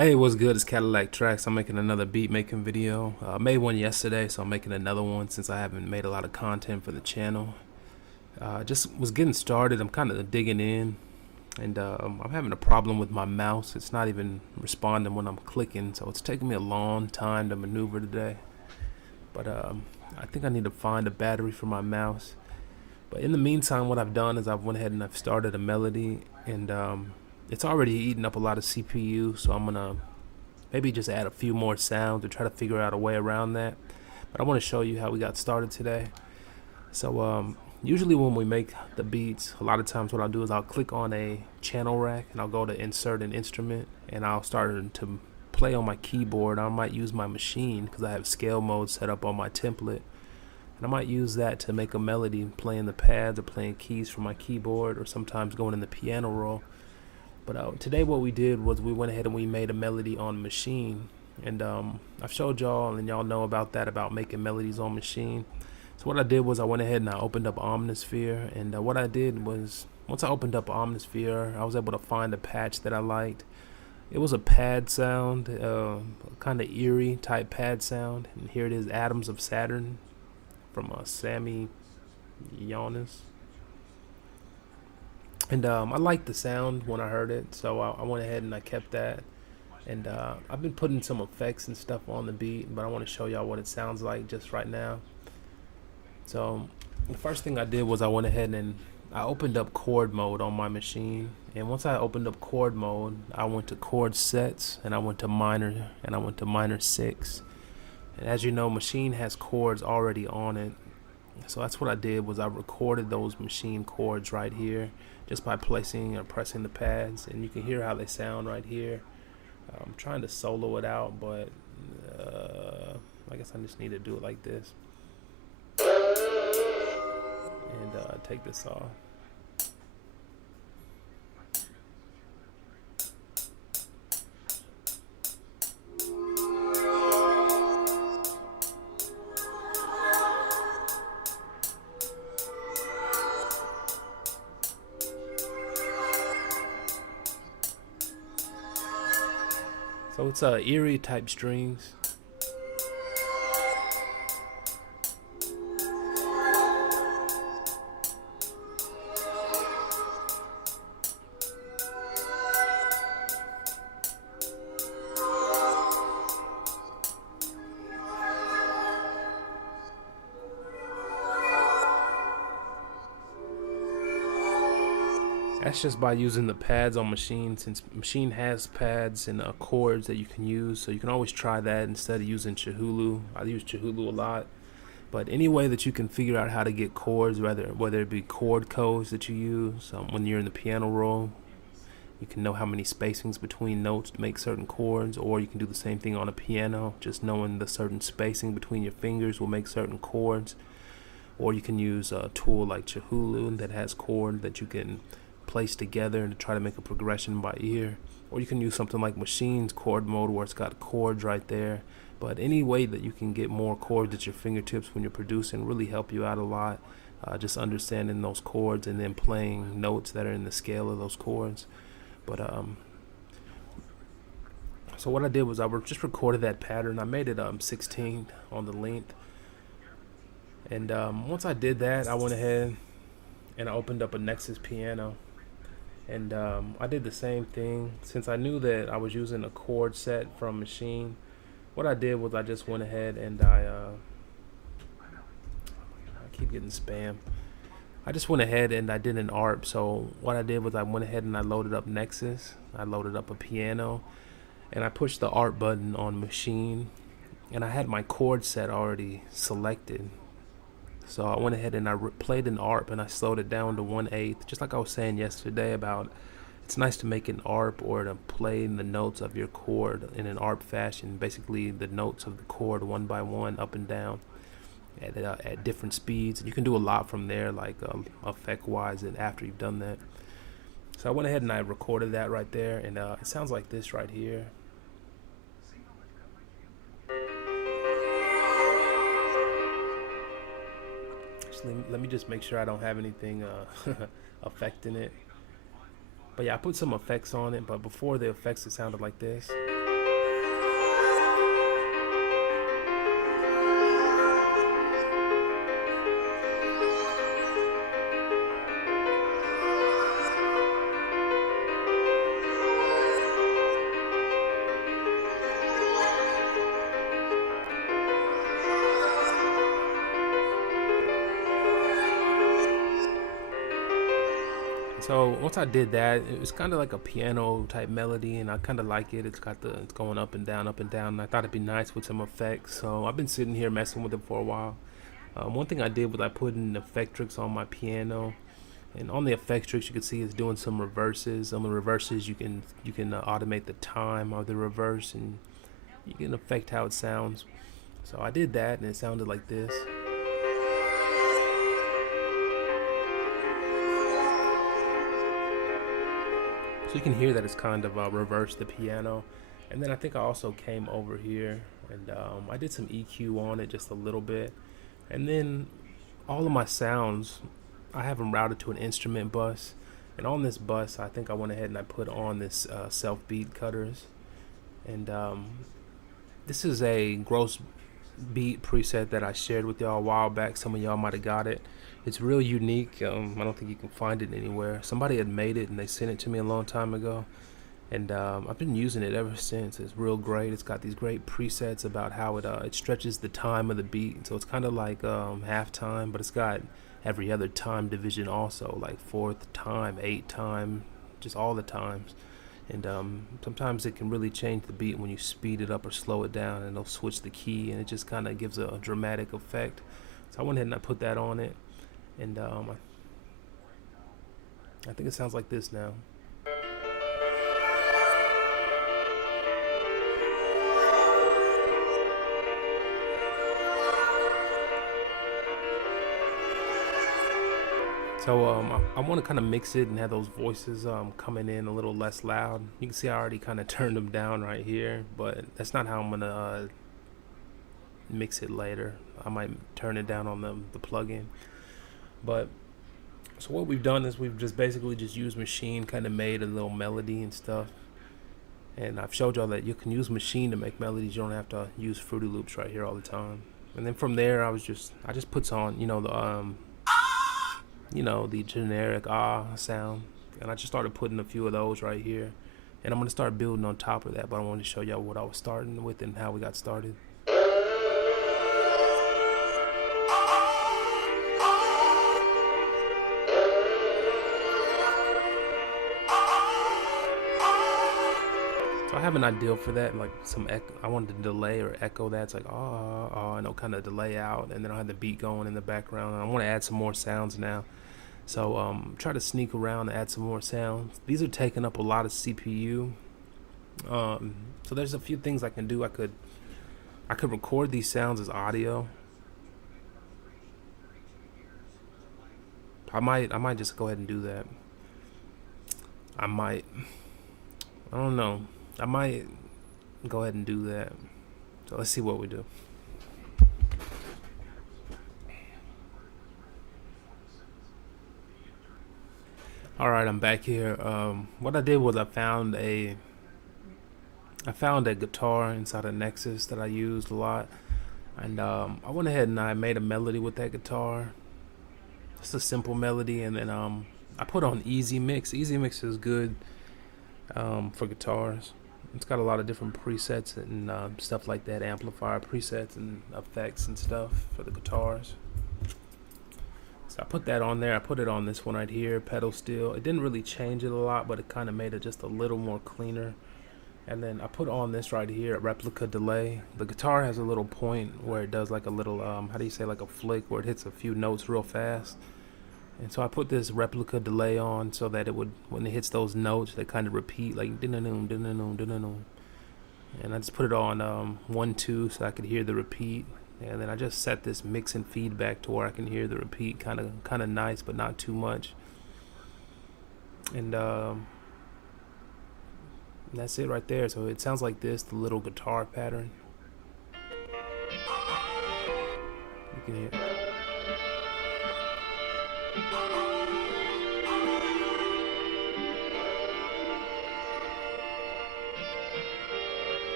Hey, what's good? It's Cadillaktrackz. I'm making another beat making video. I made one yesterday, so I'm making another one since I haven't made a lot of content for the channel. Just was getting started. I'm kind of digging in, and I'm having a problem with my mouse. It's not even responding when I'm clicking, so it's taking me a long time to maneuver today. But I think I need to find a battery for my mouse. But in the meantime, what I've done is I've went ahead and I've started a melody, and it's already eating up a lot of CPU, so I'm gonna maybe just add a few more sounds to try to figure out a way around that. But I want to show you how we got started today. So usually when we make the beats, a lot of times what I'll do is I'll click on a channel rack and I'll go to insert an instrument, and I'll start to play on my keyboard. I might use my Maschine because I have scale mode set up on my template, and I might use that to make a melody playing the pads or playing keys from my keyboard, or sometimes going in the piano roll. But today what we did was we went ahead and we made a melody on Maschine, and I've showed y'all and y'all know about that, about making melodies on Maschine. So what I did was I went ahead and I opened up Omnisphere, and what I did was once I opened up Omnisphere, I was able to find a patch that I liked. It was a pad sound, kind of eerie type pad sound, and here it is, Atoms of Saturn from Sammy Yonis. And I liked the sound when I heard it, so I went ahead and I kept that. And I've been putting some effects and stuff on the beat, but I want to show y'all what it sounds like just right now. So the first thing I did was I went ahead and I opened up chord mode on my Maschine. And once I opened up chord mode, I went to chord sets, and I went to minor, and I went to minor 6. And as you know, Maschine has chords already on it. So that's what I did, was I recorded those Maschine chords right here just by placing or pressing the pads, and you can hear how they sound right here. I'm trying to solo it out, but I guess I just need to do it like this and take this off. So it's eerie type strings. That's just by using the pads on Maschine, since Maschine has pads and chords that you can use, so you can always try that instead of using Chihulu. I use Chihulu a lot, but any way that you can figure out how to get chords, whether it be chord codes that you use when you're in the piano roll, you can know how many spacings between notes to make certain chords, or you can do the same thing on a piano. Just knowing the certain spacing between your fingers will make certain chords. Or you can use a tool like Chihulu that has chords that you can place together and to try to make a progression by ear. Or you can use something like Maschine's chord mode, where it's got chords right there. But any way that you can get more chords at your fingertips when you're producing really help you out a lot. Just understanding those chords and then playing notes that are in the scale of those chords. But so what I did was I just recorded that pattern. I made it 16 on the length, and once I did that, I went ahead and I opened up a Nexus piano. And I did the same thing. Since I knew that I was using a chord set from Maschine, what I did was I just went ahead and I keep getting spam. I just went ahead and I did an ARP. So what I did was I went ahead and I loaded up Nexus. I loaded up a piano, and I pushed the ARP button on Maschine, and I had my chord set already selected. So I went ahead and I played an ARP, and I slowed it down to 1/8, just like I was saying yesterday about it's nice to make an ARP or to play the notes of your chord in an ARP fashion, basically the notes of the chord one by one, up and down at different speeds. And you can do a lot from there, like effect wise, and after you've done that. So I went ahead and I recorded that right there, and it sounds like this right here. Let me just make sure I don't have anything affecting it. But yeah, I put some effects on it, but before the effects it sounded like this. So once I did that, it was kind of like a piano type melody, and I kind of like it. It's going up and down, up and down. And I thought it'd be nice with some effects. So I've been sitting here messing with it for a while. One thing I did was I put in Effectrix on my piano, and on the Effectrix you can see it's doing some reverses. On the reverses you can automate the time of the reverse, and you can affect how it sounds. So I did that, and it sounded like this. So you can hear that it's kind of reversed the piano. And then I think I also came over here and I did some EQ on it just a little bit. And then all of my sounds, I have them routed to an instrument bus. And on this bus, I think I went ahead and I put on this self beat cutters. And this is a gross beat preset that I shared with y'all a while back. Some of y'all might have got it. It's real unique. I don't think you can find it anywhere. Somebody had made it and they sent it to me a long time ago, and I've been using it ever since. It's real great. It's got these great presets about how it stretches the time of the beat, so it's kind of like halftime, but it's got every other time division also, like fourth time, eighth time, just all the times. And sometimes it can really change the beat when you speed it up or slow it down, and it'll switch the key, and it just kind of gives a dramatic effect. So I went ahead and I put that on it, and I think it sounds like this now. So I want to kind of mix it and have those voices coming in a little less loud. You can see I already kind of turned them down right here, but that's not how I'm going to mix it later. I might turn it down on the plugin. But so what we've done is we've just basically just used Maschine, kind of made a little melody and stuff. And I've showed y'all that you can use Maschine to make melodies. You don't have to use Fruity Loops right here all the time. And then from there, I just puts on the generic sound, and I just started putting a few of those right here. And I'm gonna start building on top of that. But I wanted to show y'all what I was starting with and how we got started. So I have an idea for that, like some echo. I wanted to delay or echo that. It's like and it'll kind of delay out, and then I'll have the beat going in the background. And I want to add some more sounds now. So try to sneak around and add some more sounds. These are taking up a lot of CPU. So there's a few things I can do. I could record these sounds as audio. I might just go ahead and do that. I don't know. I might go ahead and do that. So let's see what we do. Alright, I'm back here. What I did was I found a guitar inside of Nexus that I used a lot. And I went ahead and I made a melody with that guitar. Just a simple melody, and then I put on Easy Mix. Easy Mix is good for guitars. It's got a lot of different presets and stuff like that, amplifier presets and effects and stuff for the guitars. So I put that on there. I put it on this one right here, pedal steel. It didn't really change it a lot, but it kind of made it just a little more cleaner. And then I put on this right here, a replica delay. The guitar has a little point where it does like a little, like a flick, where it hits a few notes real fast. And so I put this replica delay on so that it would, when it hits those notes, they kind of repeat, like din-a-noom, din-a-noom, din-a-noom. And I just put it on 1-2 so I could hear the repeat. And then I just set this mix and feedback to where I can hear the repeat, kind of nice, but not too much. And that's it right there. So it sounds like this, the little guitar pattern. You can hear.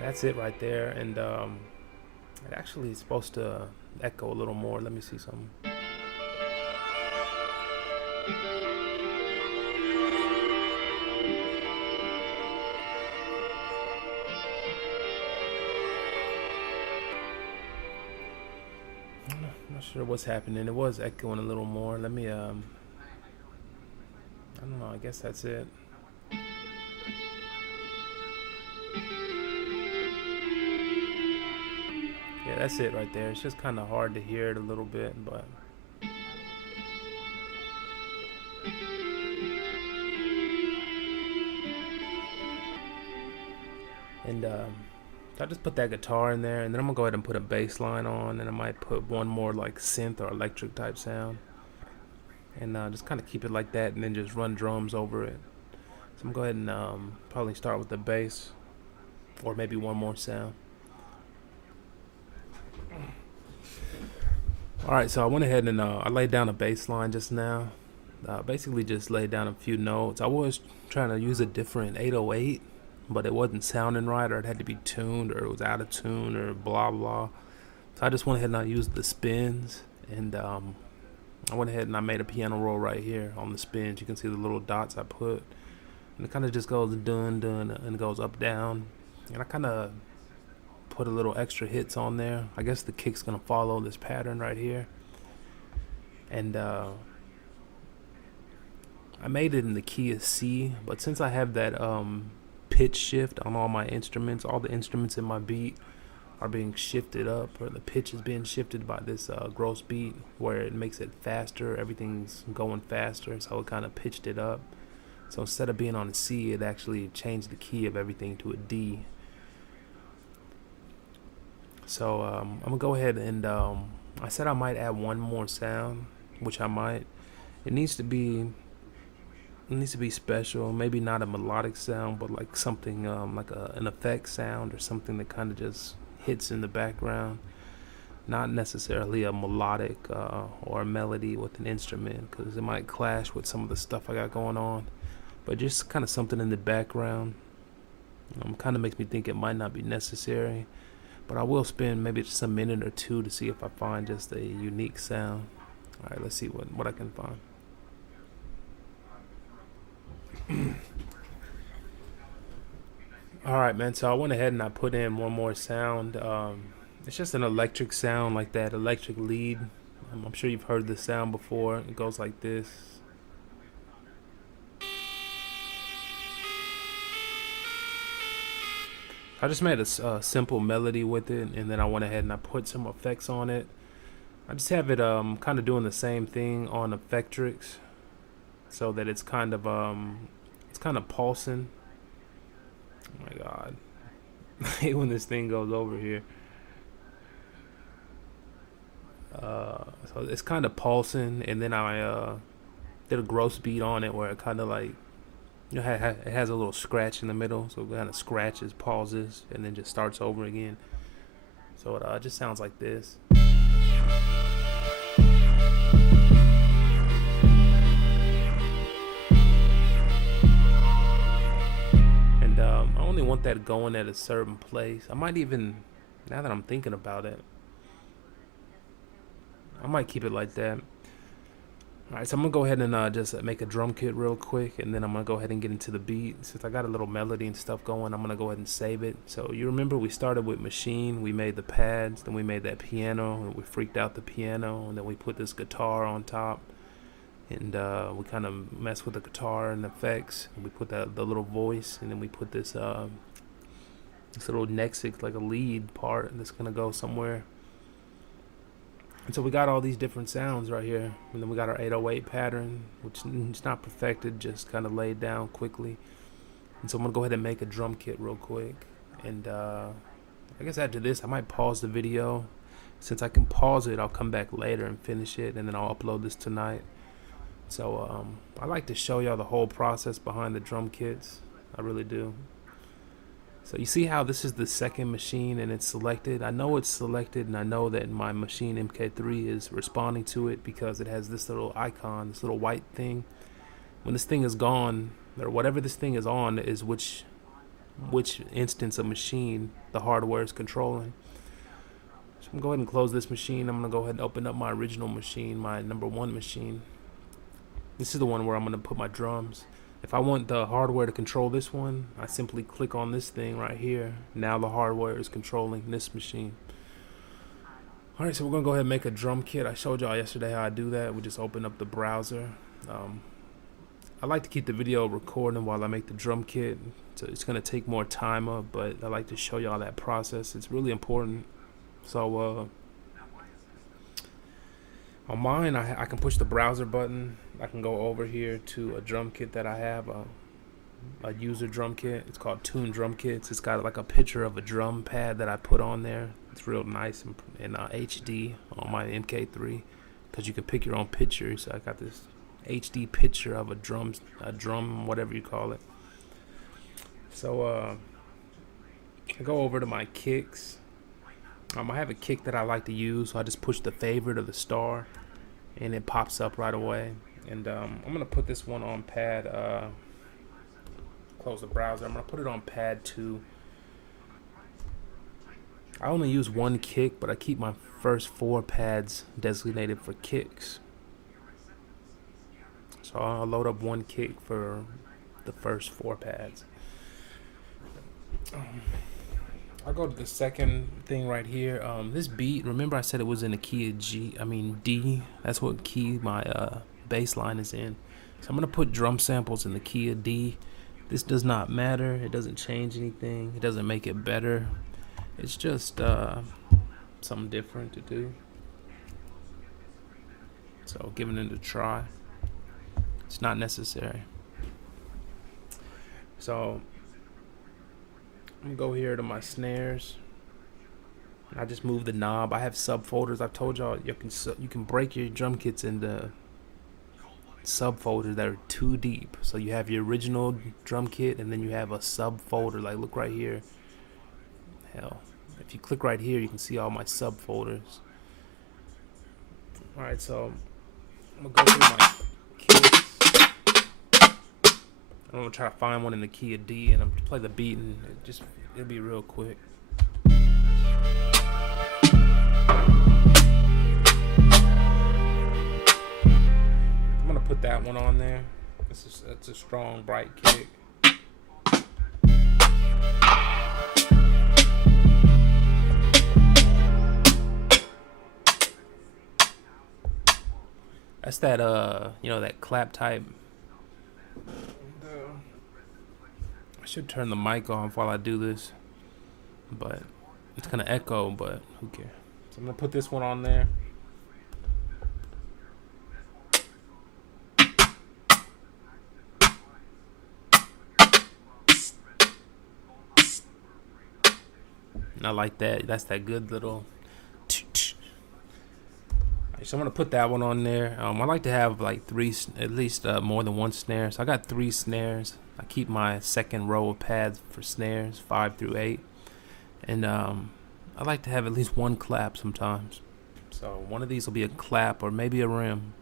That's it right there, and it actually is supposed to echo a little more. Let me see something. I'm not sure what's happening. It was echoing a little more. Let me don't know, I guess that's it. Yeah, that's it right there. It's just kind of hard to hear it a little bit, but and I just put that guitar in there, and then I'm gonna go ahead and put a bass line on, and I might put one more like synth or electric type sound, and just kind of keep it like that, and then just run drums over it. So I'm gonna go ahead and probably start with the bass, or maybe one more sound. Alright, so I went ahead and I laid down a bass line just now. Basically just laid down a few notes. I was trying to use a different 808, but it wasn't sounding right, or it had to be tuned, or it was out of tune, or blah blah. So I just went ahead and I used the spins, and I went ahead and I made a piano roll right here on the spins. You can see the little dots I put, and it kind of just goes dun dun and goes up down, and I kind of put a little extra hits on there. I guess the kick's gonna follow this pattern right here, and I made it in the key of C, but since I have that pitch shift on all my instruments, all the instruments in my beat are being shifted up, or the pitch is being shifted by this gross beat, where it makes it faster. Everything's going faster, so it kind of pitched it up. So instead of being on a C, it actually changed the key of everything to a D. So I'm gonna go ahead and I said I might add one more sound, which I might. It needs to be special, maybe not a melodic sound, but like something like an effect sound, or something that kind of just hits in the background, not necessarily a melodic or a melody with an instrument, because it might clash with some of the stuff I got going on, but just kind of something in the background. Kind of makes me think it might not be necessary, but I will spend maybe just a minute or two to see if I find just a unique sound. Alright, let's see what I can find. Alright, man, so I went ahead and I put in one more sound. It's just an electric sound, like that electric lead. I'm sure you've heard this sound before. It goes like this. I just made a simple melody with it, and then I went ahead and I put some effects on it. I just have it kind of doing the same thing on Effectrix, so that it's kind of pulsing. Oh my god. I hate when this thing goes over here. So it's kind of pulsing, and then I did a gross beat on it where it kind of like, you know, it has a little scratch in the middle, so it kind of scratches, pauses, and then just starts over again. So it just sounds like this. And I only want that going at a certain place. I might even, now that I'm thinking about it, I might keep it like that. Alright, so I'm going to go ahead and just make a drum kit real quick, and then I'm going to go ahead and get into the beat. Since I got a little melody and stuff going, I'm going to go ahead and save it. So you remember we started with Maschine, we made the pads, then we made that piano, and we freaked out the piano, and then we put this guitar on top, and we kind of messed with the guitar and effects, and we put the little voice, and then we put this little Nexus, like a lead part that's going to go somewhere. And so we got all these different sounds right here, and then we got our 808 pattern, which is not perfected, just kind of laid down quickly. And so I'm gonna go ahead and make a drum kit real quick, and I guess after this I might pause the video. Since I can pause it, I'll come back later and finish it, and then I'll upload this tonight. So I like to show y'all the whole process behind the drum kits. I really do. So you see how this is the second machine and it's selected. I know it's selected, and I know that my Maschine MK3 is responding to it because it has this little icon, this little white thing. When this thing is gone, or whatever this thing is on, is which instance of machine the hardware is controlling. So I'm gonna go ahead and close this machine. I'm gonna go ahead and open up my original machine, my #1 machine. This is the one where I'm gonna put my drums. If I want the hardware to control this one, I simply click on this thing right here. Now the hardware is controlling this machine. Alright, so we're going to go ahead and make a drum kit. I showed y'all yesterday how I do that. We just open up the browser. I like to keep the video recording while I make the drum kit, so it's gonna take more time up, but I like to show y'all that process. It's really important. So on mine, I can push the browser button. I can go over here to a drum kit that I have, a user drum kit. It's called Tune Drum Kits. It's got like a picture of a drum pad that I put on there. It's real nice in HD on my MK3, because you can pick your own picture. So I got this HD picture of a drum, whatever you call it. So I go over to my kicks. I have a kick that I like to use, so I just push the favorite or the star, and it pops up right away. And I'm gonna put this one on pad. Close the browser. I'm gonna put it on pad 2. I only use one kick, but I keep my first 4 pads designated for kicks. So I'll load up one kick for the first 4 pads. I'll go to the second thing right here. This beat, remember I said it was in a key of D. That's what key my bass line is in. So I'm gonna put drum samples in the key of D. This does not matter. It doesn't change anything. It doesn't make it better. It's just something different to do. So giving it a try. It's not necessary. So I'm gonna go here to my snares. I just move the knob. I have subfolders. I've told y'all you can break your drum kits into subfolders that are too deep. So you have your original drum kit, and then you have a subfolder. Like, look right here. Hell, if you click right here, you can see all my subfolders. All right, so I'm gonna go through my kits. I'm gonna try to find one in the key of D, and I'm gonna play the beat, and it'll be real quick. I'm gonna put that one on there. It's a strong, bright kick. That's that that clap type. I should turn the mic off while I do this, but it's gonna echo, but who cares? So I'm gonna put this one on there. And I like that. That's that good little. So I'm gonna put that one on there. I like to have like 3, at least more than 1 snare. So I got 3 snares. I keep my second row of pads for snares, 5 through 8, and I like to have at least 1 clap sometimes. So one of these will be a clap or maybe a rim.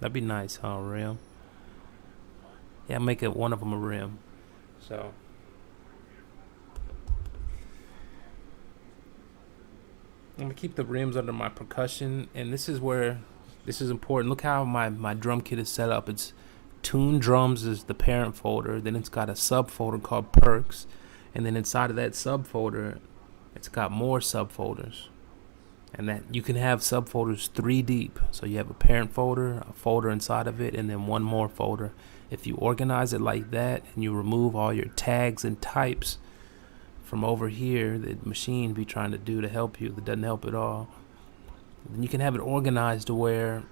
That'd be nice, huh? Rim. Yeah, make it one of them a rim. So. I'm gonna keep the rims under my percussion, and this is where this is important. Look how my drum kit is set up. It's Tune Drums is the parent folder, then it's got a subfolder called Perks, and then inside of that subfolder, it's got more subfolders. And that you can have subfolders 3 deep. So you have a parent folder, a folder inside of it, and then one more folder. If you organize it like that and you remove all your tags and types from over here that Maschine be trying to do to help you, that doesn't help at all, then you can have it organized to where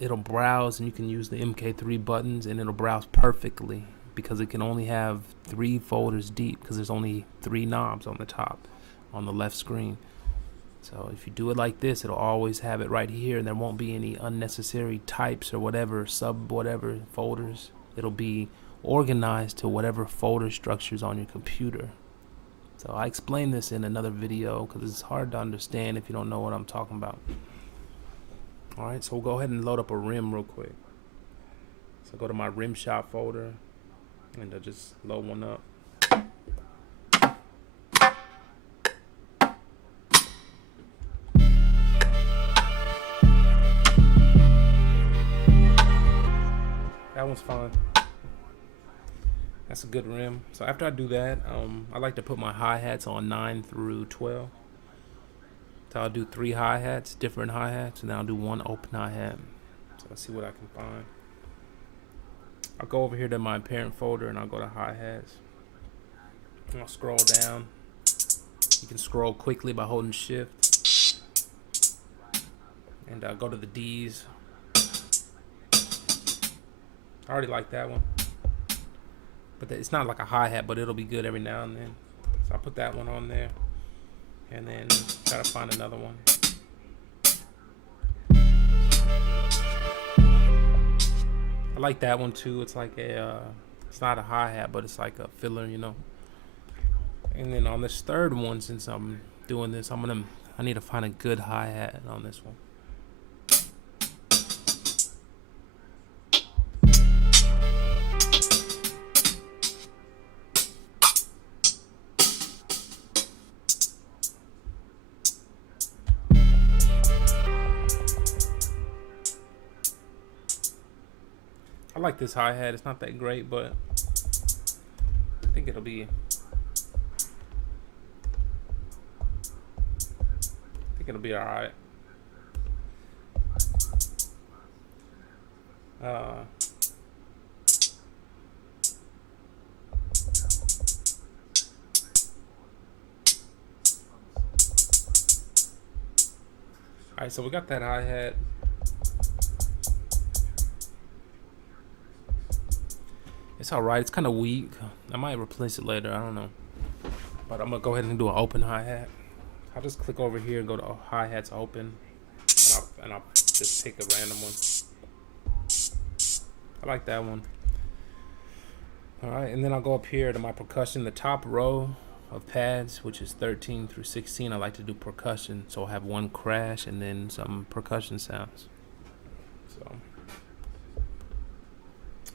it'll browse, and you can use the MK3 buttons and it'll browse perfectly, because it can only have 3 folders deep, because there's only 3 knobs on the top on the left screen. So if you do it like this, it'll always have it right here, and there won't be any unnecessary types or whatever whatever folders. It'll be organized to whatever folder structures on your computer. So I explained this in another video because it's hard to understand if you don't know what I'm talking about. Alright, so we'll go ahead and load up a rim real quick. So go to my rim shot folder, and I'll just load one up. That one's fine. That's a good rim. So after I do that, I like to put my hi-hats on 9 through 12. So I'll do 3 hi-hats, different hi-hats, and then I'll do 1 open hi-hat. So let's see what I can find. I'll go over here to my parent folder and I'll go to hi-hats. I'll scroll down. You can scroll quickly by holding shift. And go to the D's. I already like that one. But it's not like a hi-hat, but it'll be good every now and then. So I'll put that one on there. And then try to find another one. I like that one too. It's like a, it's not a hi-hat, but it's like a filler, you know. And then on this third one, since I'm doing this, I need to find a good hi-hat on this one. I like this hi-hat. It's not that great, but I think it'll be alright. Alright, so we got that hi-hat. It's alright. It's kind of weak. I might replace it later. I don't know. But I'm going to go ahead and do an open hi-hat. I'll just click over here and go to hi-hats open. And I'll just pick a random one. I like that one. Alright, and then I'll go up here to my percussion. The top row of pads, which is 13 through 16, I like to do percussion. So I'll have one crash and then some percussion sounds. So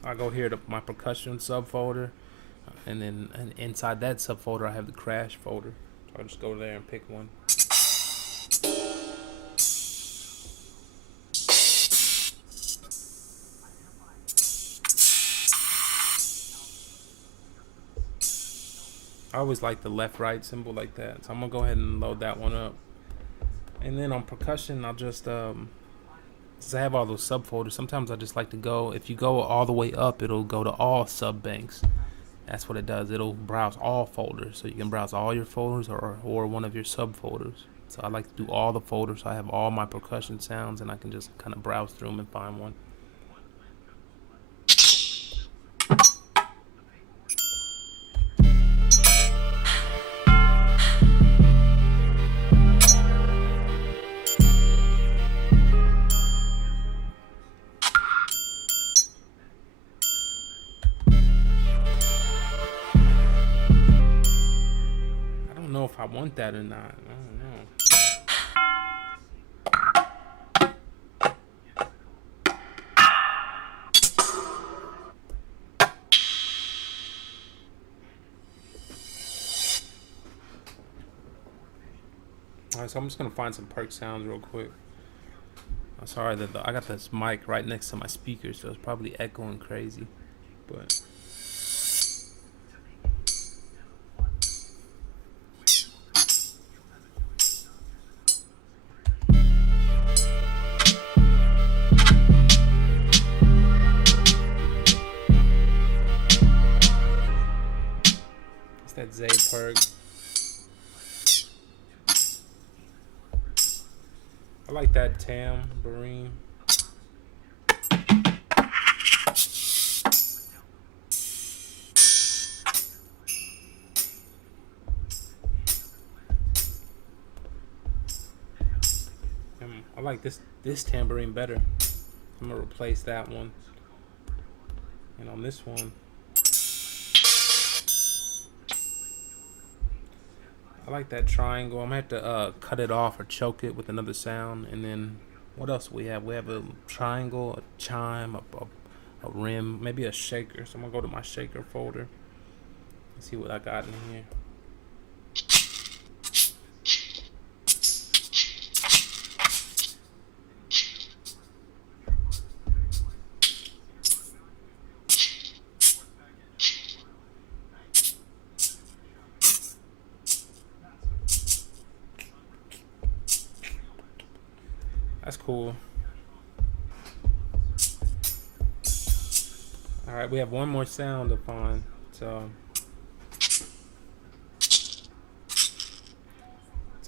I go here to my percussion subfolder, and then inside that subfolder I have the crash folder. So I'll just go there and pick one. I always like the left-right symbol like that, so I'm gonna go ahead and load that one up. And then on percussion, I'll just since I have all those subfolders, sometimes I just like to go, if you go all the way up, it'll go to all sub banks. That's what it does. It'll browse all folders, so you can browse all your folders or one of your subfolders. So I like to do all the folders, so I have all my percussion sounds, and I can just kind of browse through them and find one. If I want that or not, I don't know. Alright, so I'm just gonna find some perk sounds real quick. I'm sorry that I got this mic right next to my speaker, so it's probably echoing crazy, but that Z perk. I like that tambourine. I like this tambourine better. I'm gonna replace that one. And on this one, I like that triangle. I'm gonna have to cut it off or choke it with another sound. And then what else we have? We have a triangle, a chime, a rim, maybe a shaker. So I'm gonna go to my shaker folder and see what I got in here. That's cool. All right, we have one more sound to find. So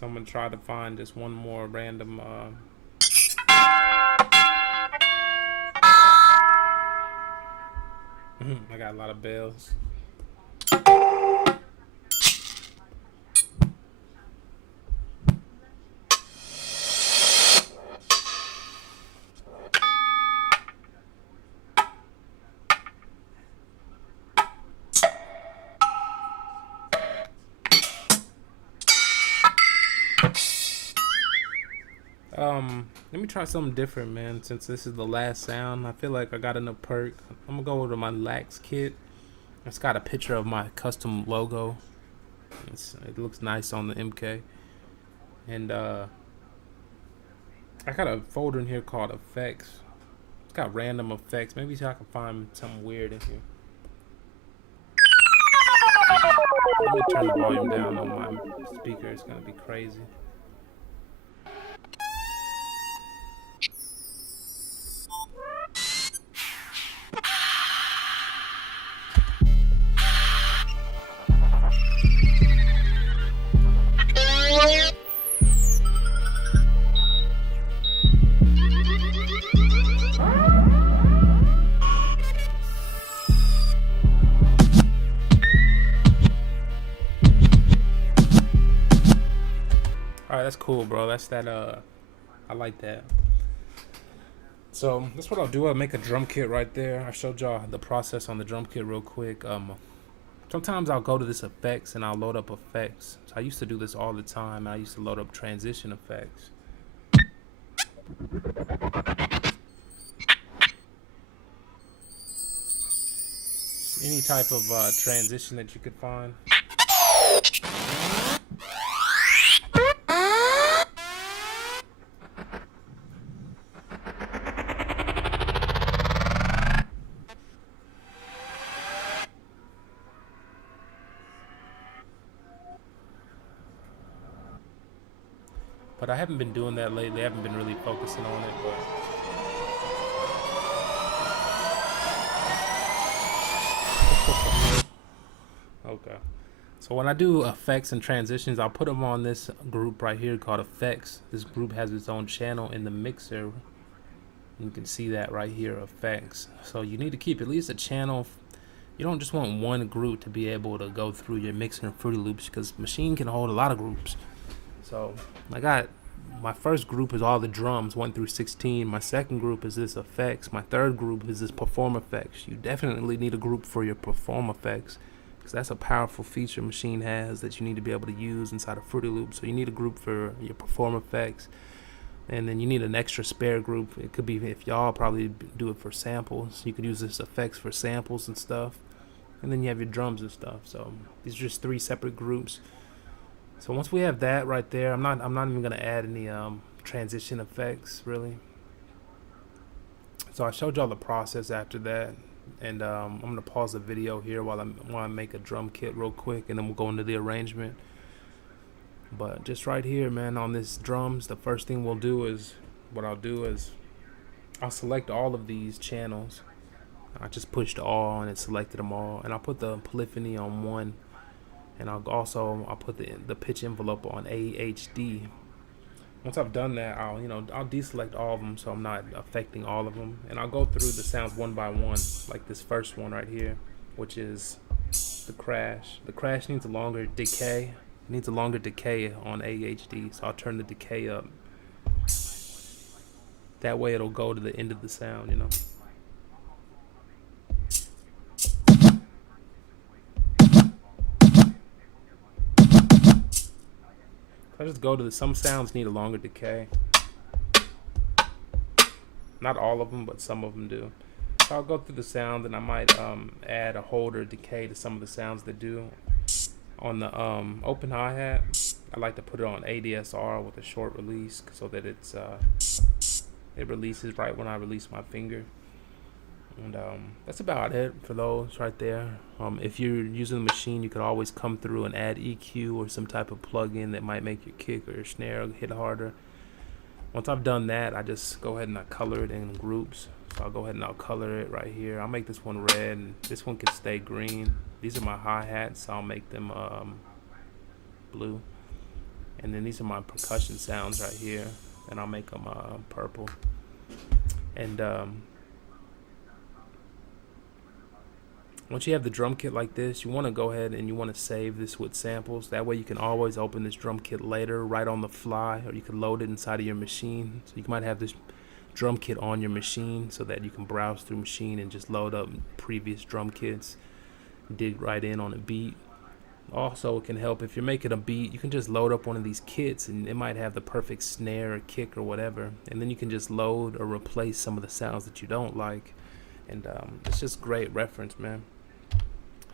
I'm gonna try to find just one more random. I got a lot of bells. Let me try something different, man. Since this is the last sound, I feel like I got enough perk. I'm gonna go over to my lax kit. It's got a picture of my custom logo. It looks nice on the MK. And I got a folder in here called effects. It's got random effects. Maybe I can find something weird in here. Let me turn the volume down on my speaker. It's gonna be crazy. Alright, that's cool, bro. That's that, I like that. So, that's what I'll do. I'll make a drum kit right there. I showed y'all the process on the drum kit real quick. Sometimes I'll go to this effects and I'll load up effects. So I used to do this all the time. I used to load up transition effects. Any type of transition that you could find. But I haven't been doing that lately. I haven't been really focusing on it, but okay. So when I do effects and transitions, I'll put them on this group right here called effects. This group has its own channel in the mixer. You can see that right here, effects. So you need to keep at least a channel. You don't just want one group to be able to go through your mixer and Fruity Loops, because Maschine can hold a lot of groups. So I got my first group is all the drums 1 through 16. My second group is this effects. My third group is this perform effects. You definitely need a group for your perform effects, because that's a powerful feature Maschine has that you need to be able to use inside of Fruity Loops. So you need a group for your perform effects, and then you need an extra spare group. It could be, if y'all probably do it for samples, you could use this effects for samples and stuff, and then you have your drums and stuff. So these are just 3 separate groups. So once we have that right there, I'm not even gonna add any transition effects really. So I showed y'all the process after that, and I'm gonna pause the video here while I make a drum kit real quick, and then we'll go into the arrangement. But just right here, man, on this drums, the first thing we'll do is, I'll select all of these channels. I just pushed all and it selected them all, and I'll put the polyphony on 1. And I'll put the pitch envelope on AHD. Once I've done that, I'll deselect all of them so I'm not affecting all of them. And I'll go through the sounds one by one, like this first one right here, which is the crash. The crash needs a longer decay. It needs a longer decay on AHD, so I'll turn the decay up. That way it'll go to the end of the sound, you know. I just go to some sounds need a longer decay. Not all of them, but some of them do. So I'll go through the sound, and I might add a holder decay to some of the sounds that do. On the open hi-hat, I like to put it on ADSR with a short release so that it releases right when I release my finger. And that's about it for those right there. If you're using the Maschine, you could always come through and add EQ or some type of plug-in that might make your kick or your snare hit harder. Once I've done that, I just go ahead and I color it in groups. So I'll go ahead and I'll color it right here. I'll make this one red and this one can stay green. These are my hi-hats, so I'll make them blue. And then these are my percussion sounds right here, and I'll make them purple. And once you have the drum kit like this, you want to go ahead and you want to save this with samples. That way you can always open this drum kit later, right on the fly, or you can load it inside of your machine. So you might have this drum kit on your machine so that you can browse through Maschine and just load up previous drum kits, dig right in on a beat. Also, it can help if you're making a beat, you can just load up one of these kits and it might have the perfect snare or kick or whatever, and then you can just load or replace some of the sounds that you don't like. And it's just great reference, man,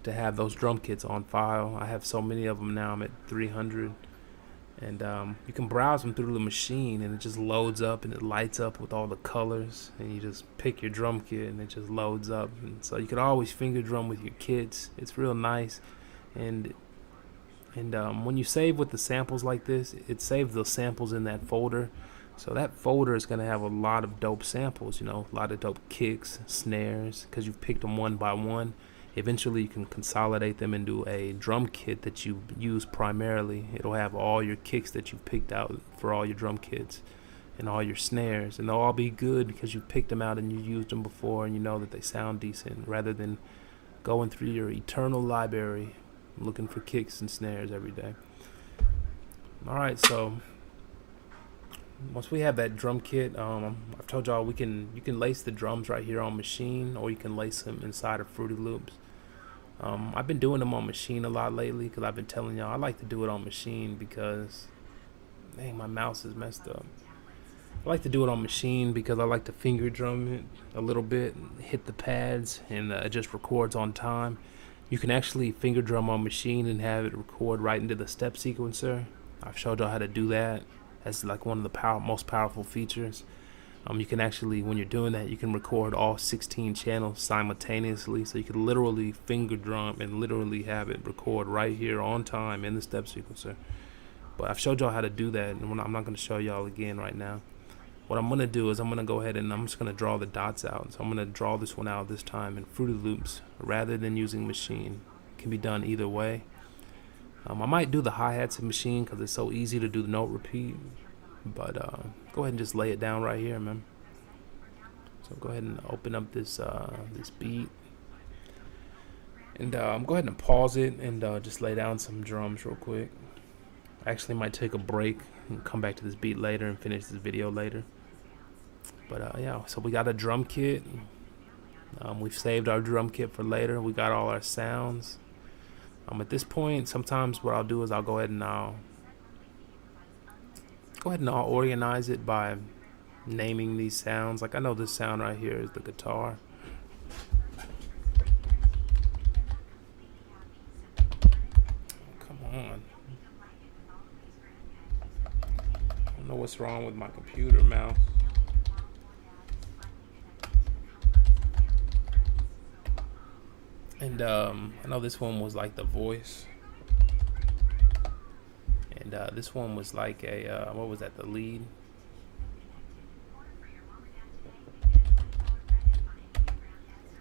to have those drum kits on file. I have so many of them now. I'm at 300, and you can browse them through the machine and it just loads up and it lights up with all the colors, and you just pick your drum kit and it just loads up. And so you can always finger drum with your kits. It's real nice. And when you save with the samples like this, it saves the samples in that folder. So that folder is going to have a lot of dope samples, you know, a lot of dope kicks, snares, because you've picked them one by one. Eventually you can consolidate them into a drum kit that you use primarily. It'll have all your kicks that you've picked out for all your drum kits and all your snares, and they'll all be good because you picked them out and you used them before and you know that they sound decent, rather than going through your eternal library looking for kicks and snares every day. Alright, so once we have that drum kit, I've told y'all you can lace the drums right here on Maschine, or you can lace them inside of Fruity Loops. I've been doing them on Maschine a lot lately because I've been telling y'all I like to do it on Maschine because, dang, my mouse is messed up. I like to do it on Maschine because I like to finger drum it a little bit, hit the pads, and it just records on time. You can actually finger drum on Maschine and have it record right into the step sequencer. I've showed y'all how to do that. That's like one of the most powerful features. You can actually, when you're doing that, you can record all 16 channels simultaneously. So you can literally finger drum and literally have it record right here on time in the step sequencer. But I've showed y'all how to do that, and I'm not going to show y'all again right now. What I'm going to do is I'm going to go ahead and I'm just going to draw the dots out. So I'm going to draw this one out this time in Fruity Loops rather than using Maschine. It can be done either way. I might do the hi-hats in Maschine because it's so easy to do the note repeat. But go ahead and just lay it down right here, man. So go ahead and open up this this beat. And go ahead and pause it and just lay down some drums real quick. I actually might take a break and come back to this beat later and finish this video later. But yeah, so we got a drum kit. We've saved our drum kit for later. We got all our sounds. At this point, sometimes what I'll do is I'll go ahead and I'll organize it by naming these sounds. Like I know this sound right here is the guitar. Come on. I don't know what's wrong with my computer mouse. And I know this one was like the voice, and this one was like a what was that, the lead.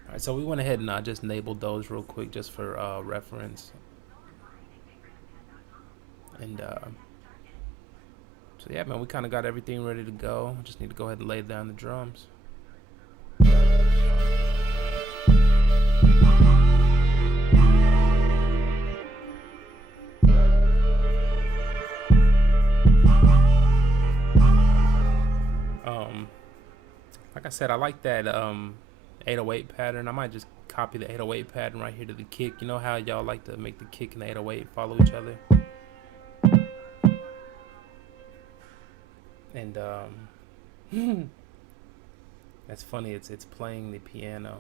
Alright, so we went ahead and just enabled those real quick just for reference. And so yeah, man, we kind of got everything ready to go. Just need to go ahead and lay down the drums. Like I said, I like that 808 pattern. I might just copy the 808 pattern right here to the kick. You know how y'all like to make the kick and the 808 follow each other? And that's funny, it's playing the piano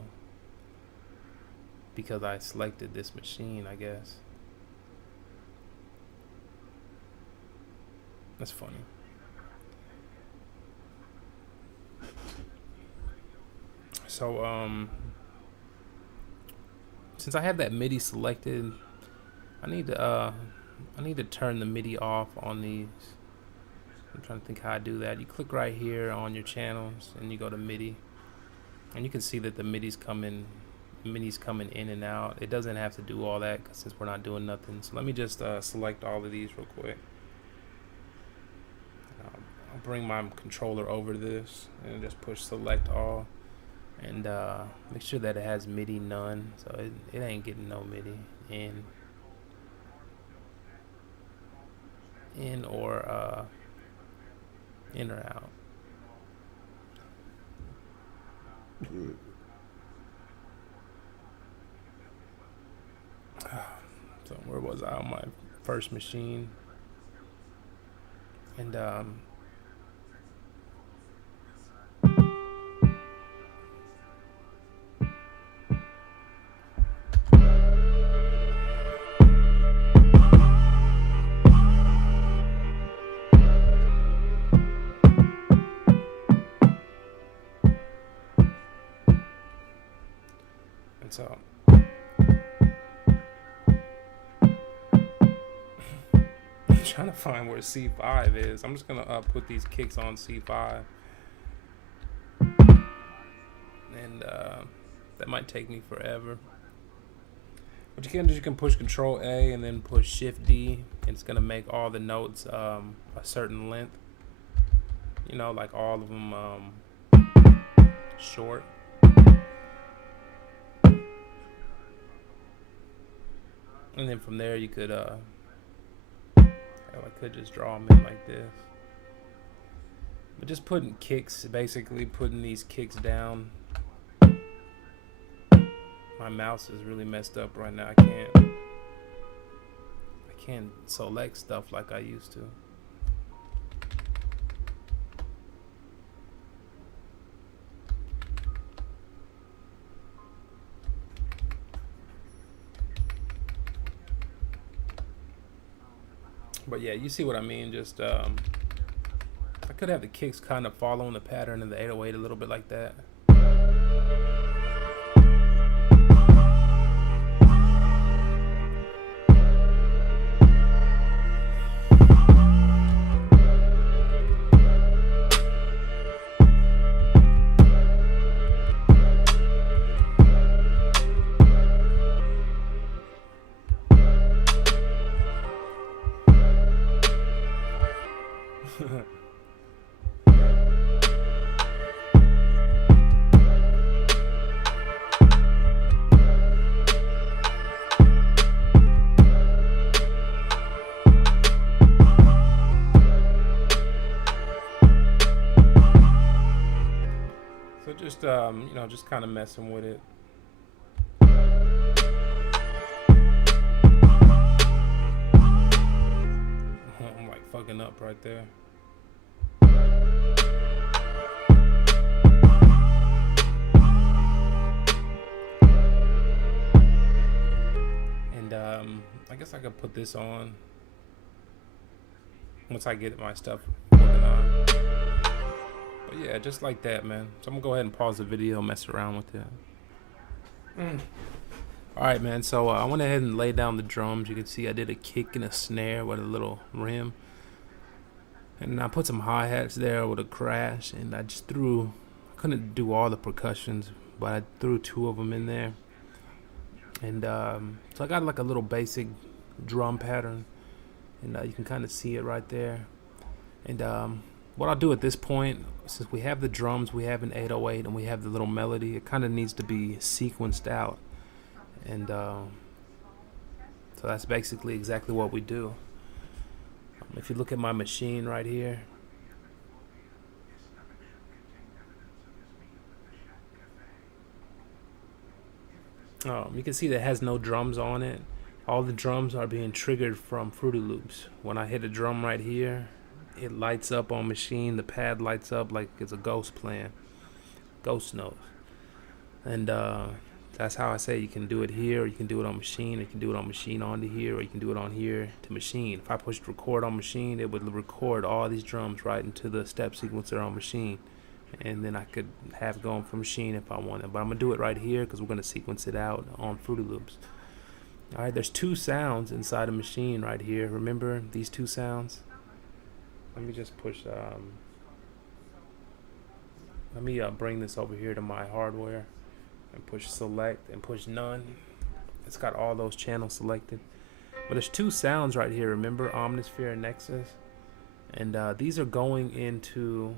because I selected this Maschine, I guess. That's funny. So since I have that MIDI selected, I need to turn the MIDI off on these. I'm trying to think how I do that. You click right here on your channels and you go to MIDI, And you can see that the MIDI's coming in and out. It doesn't have to do all that since we're not doing nothing. So let me just select all of these real quick. I'll bring my controller over to this and just push select all, and make sure that it has MIDI none, so it ain't getting no MIDI in or out. So where was I on my first machine? And so I'm trying to find where C5 is. I'm just gonna put these kicks on C5, and that might take me forever. What you can do is you can push Control A and then push Shift D, and it's gonna make all the notes a certain length. You know, like all of them short. And then from there you could I could just draw them in like this. But just putting kicks, basically putting these kicks down. My mouse is really messed up right now. I can't select stuff like I used to. But yeah, you see what I mean. Just I could have the kicks kind of following the pattern of the 808 a little bit like that. So just you know, just kind of messing with it. I'm like fucking up right there. And I guess I could put this on once I get my stuff organized. But yeah, just like that, man. So I'm gonna go ahead and pause the video, mess around with it. Alright, man, so I went ahead and laid down the drums. You can see I did a kick and a snare with a little rim. And I put some hi-hats there with a crash, and I just threw, I couldn't do all the percussions, but I threw 2 of them in there. And so I got like a little basic drum pattern, and you can kind of see it right there. And what I'll do at this point, since we have the drums, we have an 808, and we have the little melody, it kind of needs to be sequenced out. And so that's basically exactly what we do. If you look at my machine right here, you can see that it has no drums on it. All the drums are being triggered from Fruity Loops. When I hit a drum right here, it lights up on Maschine. The pad lights up like it's a ghost playing, ghost notes. And that's how I say you can do it here, or you can do it on Maschine. You can do it on Maschine onto here, or you can do it on here to Maschine. If I pushed record on Maschine, it would record all these drums right into the step sequencer on Maschine. And then I could have going from Maschine if I wanted. But I'm going to do it right here because we're going to sequence it out on Fruity Loops. Alright, there's 2 sounds inside a Maschine right here. Remember these 2 sounds? Let me just push Let me bring this over here to my hardware and push select and push none. It's got all those channels selected. But there's two sounds right here, remember? Omnisphere and Nexus. And these are going into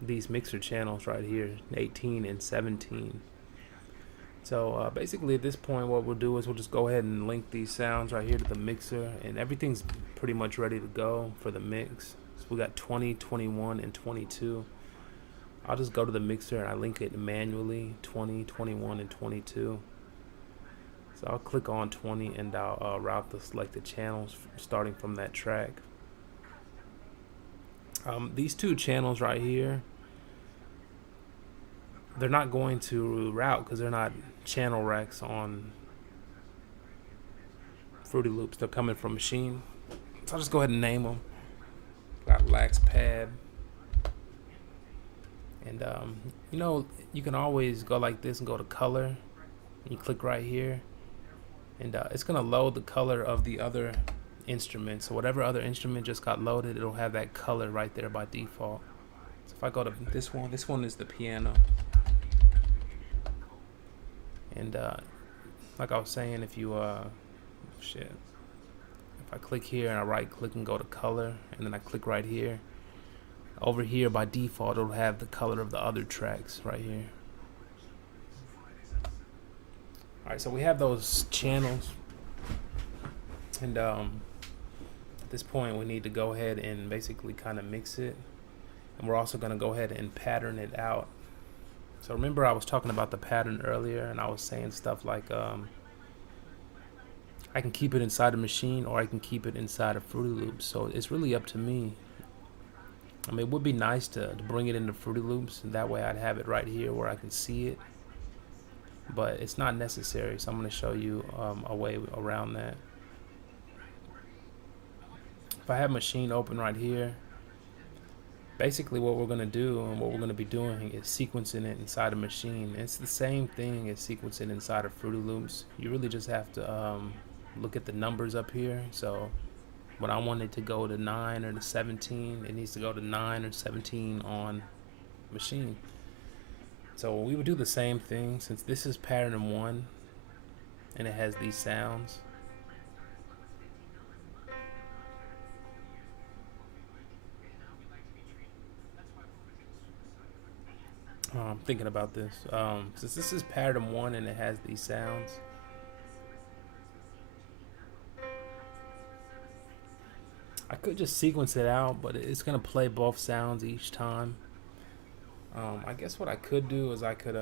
these mixer channels right here, 18 and 17. So basically at this point what we'll do is we'll just go ahead and link these sounds right here to the mixer, and everything's pretty much ready to go for the mix. So we got 20, 21, and 22. I'll just go to the mixer and I link it manually, 20, 21, and 22. So I'll click on 20 and I'll route the selected channels starting from that track. These two channels right here, they're not going to route because they're not channel racks on Fruity Loops. They're coming from Maschine. So I'll just go ahead and name them. Got Lax Pad. And you know, you can always go like this and go to color. You click right here. And it's going to load the color of the other instrument. So whatever other instrument just got loaded, it'll have that color right there by default. So if I go to this one is the piano. And like I was saying, if you if I click here and I right click and go to color, and then I click right here, over here by default it'll have the color of the other tracks right here. Alright, so we have those channels, and at this point we need to go ahead and basically kind of mix it, and we're also going to go ahead and pattern it out. So remember I was talking about the pattern earlier, and I was saying stuff like I can keep it inside a Maschine or I can keep it inside of Fruity Loops, so it's really up to me. I mean, it would be nice to bring it into Fruity Loops, and that way I'd have it right here where I can see it. But it's not necessary, so I'm going to show you a way around that. If I have Maschine open right here, basically what we're going to do and what we're going to be doing is sequencing it inside a Maschine. It's the same thing as sequencing inside of Fruity Loops. You really just have to look at the numbers up here. So when I want it to go to 9 or to 17, it needs to go to 9 or 17 on Maschine. So we would do the same thing, since this is pattern 1 and it has these sounds. I'm thinking about this. Since this is pattern 1 and it has these sounds, I could just sequence it out, but it's gonna play both sounds each time. I guess what I could do is I could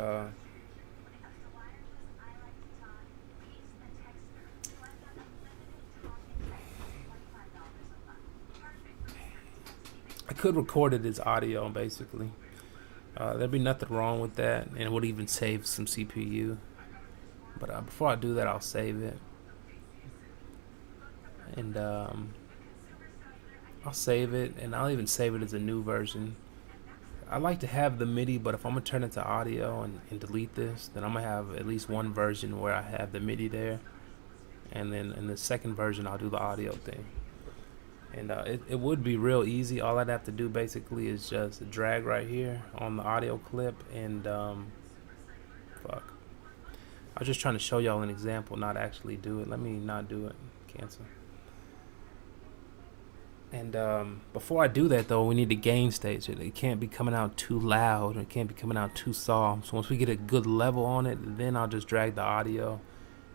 record it as audio basically. There'd be nothing wrong with that, and it would even save some CPU. But before I do that, I'll save it, and I'll save it, and I'll even save it as a new version. I like to have the MIDI, but if I'm gonna turn it to audio and delete this, then I'm gonna have at least one version where I have the MIDI there, and then in the second version I'll do the audio thing. And it would be real easy. All I'd have to do basically is just drag right here on the audio clip, and fuck. I was just trying to show y'all an example, not actually do it. Let me not do it. Cancel. And before I do that though, we need to gain stage it. It can't be coming out too loud, it can't be coming out too soft. So once we get a good level on it, then I'll just drag the audio,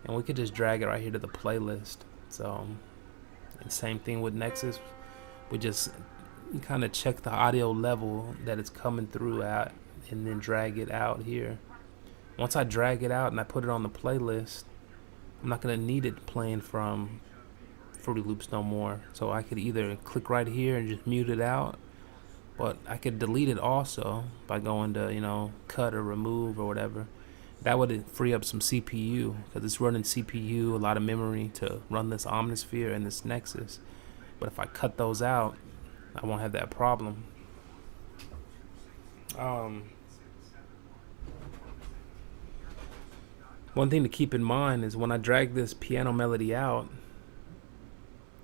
and we could just drag it right here to the playlist. So and same thing with Nexus. We just kind of check the audio level that it's coming through at, and then drag it out here. Once I drag it out and I put it on the playlist, I'm not gonna need it playing from Fruity Loops no more. So I could either click right here and just mute it out, but I could delete it also by going to, you know, cut or remove or whatever. That would free up some CPU, because it's running CPU, a lot of memory to run this Omnisphere and this Nexus. But if I cut those out, I won't have that problem. One thing to keep in mind is when I drag this piano melody out,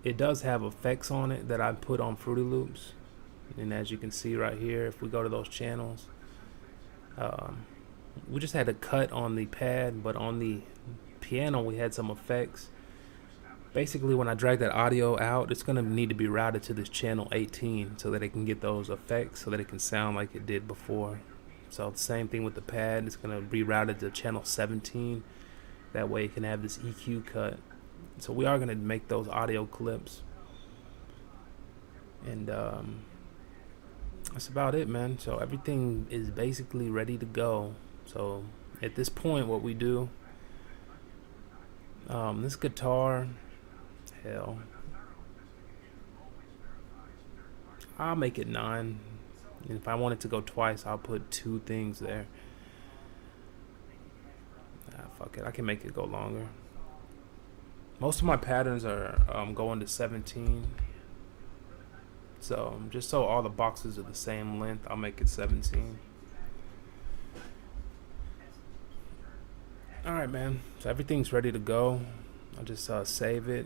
it does have effects on it that I put on Fruity Loops. And as you can see right here, if we go to those channels, we just had a cut on the pad, but on the piano we had some effects. Basically, when I drag that audio out, it's going to need to be routed to this channel 18 so that it can get those effects, so that it can sound like it did before. So the same thing with the pad, it's going to be routed to channel 17. That way it can have this EQ cut. So we are going to make those audio clips. And that's about it, man. So everything is basically ready to go. So at this point, what we do, this guitar, hell, I'll make it 9. And if I want it to go twice, I'll put 2 things there. Fuck it, I can make it go longer. Most of my patterns are going to 17. So just so all the boxes are the same length, I'll make it 17. Alright, man, so everything's ready to go. I'll just save it.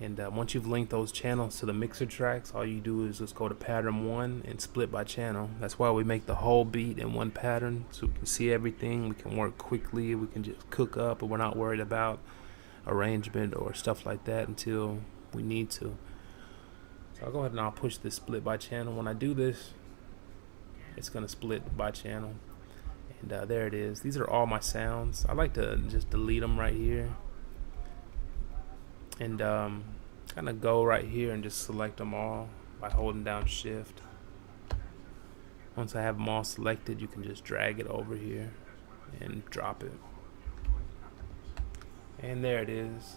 And once you've linked those channels to the mixer tracks, all you do is just go to pattern 1 and split by channel. That's why we make the whole beat in one pattern, so we can see everything, we can work quickly, we can just cook up, and we're not worried about arrangement or stuff like that until we need to. So I'll go ahead and I'll push this split by channel. When I do this, it's going to split by channel. And there it is. These are all my sounds. I like to just delete them right here. And kind of go right here and just select them all by holding down shift. Once I have them all selected, you can just drag it over here and drop it. And there it is.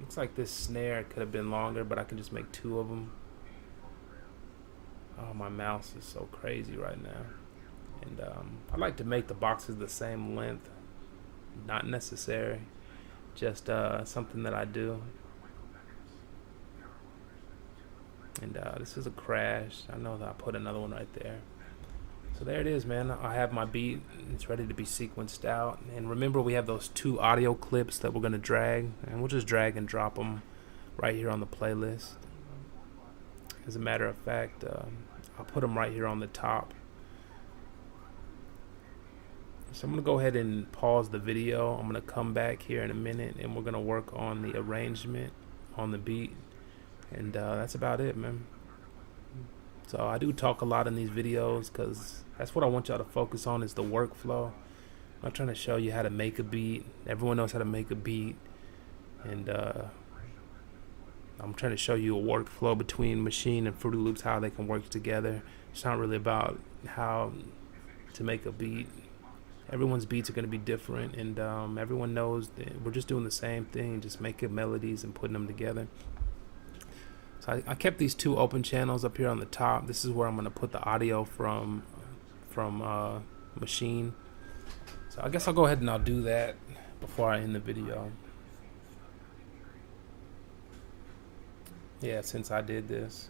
Looks like this snare could have been longer, but I can just make 2 of them. Oh, my mouse is so crazy right now. And I like to make the boxes the same length. Not necessary, just something that I do. And this is a crash. I know that I put another one right there. So there it is, man. I have my beat. It's ready to be sequenced out. And remember, we have those 2 audio clips that we're going to drag. And we'll just drag and drop them right here on the playlist. As a matter of fact, I'll put them right here on the top. So I'm going to go ahead and pause the video. I'm going to come back here in a minute, and we're going to work on the arrangement on the beat. And that's about it, man. So I do talk a lot in these videos because that's what I want y'all to focus on, is the workflow. I'm not trying to show you how to make a beat. Everyone knows how to make a beat. And I'm trying to show you a workflow between Maschine and Fruity Loops, how they can work together. It's not really about how to make a beat. Everyone's beats are going to be different, and everyone knows that we're just doing the same thing, just making melodies and putting them together. So I kept these 2 open channels up here on the top. This is where I'm going to put the audio from Maschine. So I guess I'll go ahead and I'll do that before I end the video. Yeah, since I did this.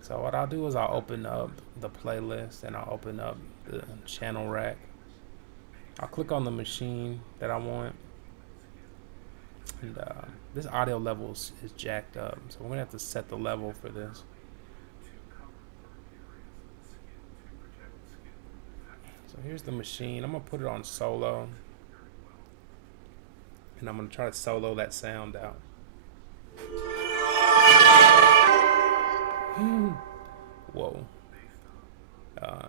So what I'll do is I'll open up the playlist and I'll open up the channel rack. I'll click on the machine that I want. And this audio level is jacked up, so we're gonna have to set the level for this. So here's the machine. I'm gonna put it on solo, and I'm gonna try to solo that sound out. Whoa,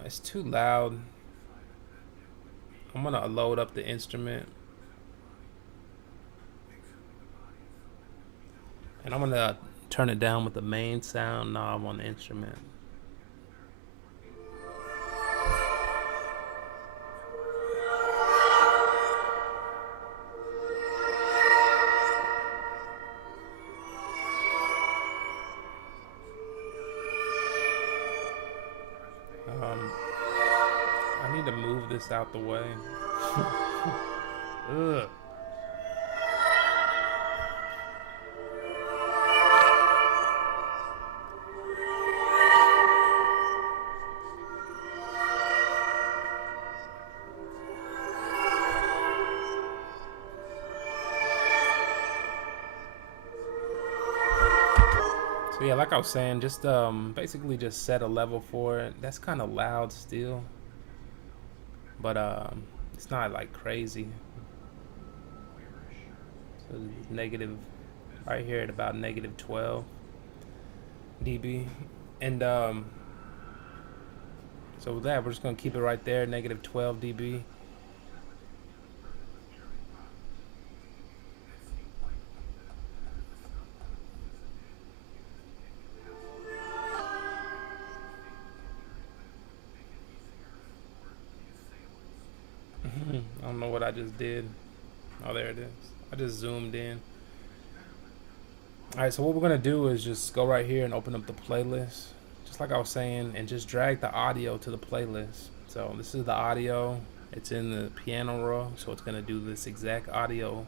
it's too loud. I'm gonna load up the instrument. And I'm gonna turn it down with the main sound knob on the instrument. I need to move this out the way. Ugh. So But yeah, like I was saying, just basically just set a level for it. That's kind of loud still, but it's not like crazy. So it's negative right here at about negative 12 dB, and so with that, we're just gonna keep it right there, negative 12 dB. I don't know what I just did. Oh, there it is. I just zoomed in. Alright, so what we're gonna do is just go right here and open up the playlist, just like I was saying, and just drag the audio to the playlist. So this is the audio. It's in the piano row, so it's gonna do this exact audio.